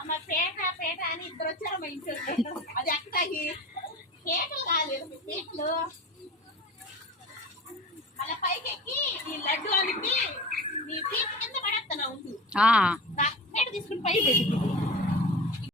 అమ్మ పేట పేట అని ఇద్దరు వచ్చారు మా ఇంట్లో. అది ఎక్కడికి పేటలు కాలేదు, పేటలు అలా పైకి ఎక్కి నీ లడ్డు అనికి నీ పీట కింద పడేస్తాను. పేట తీసుకుని పై పెట్టి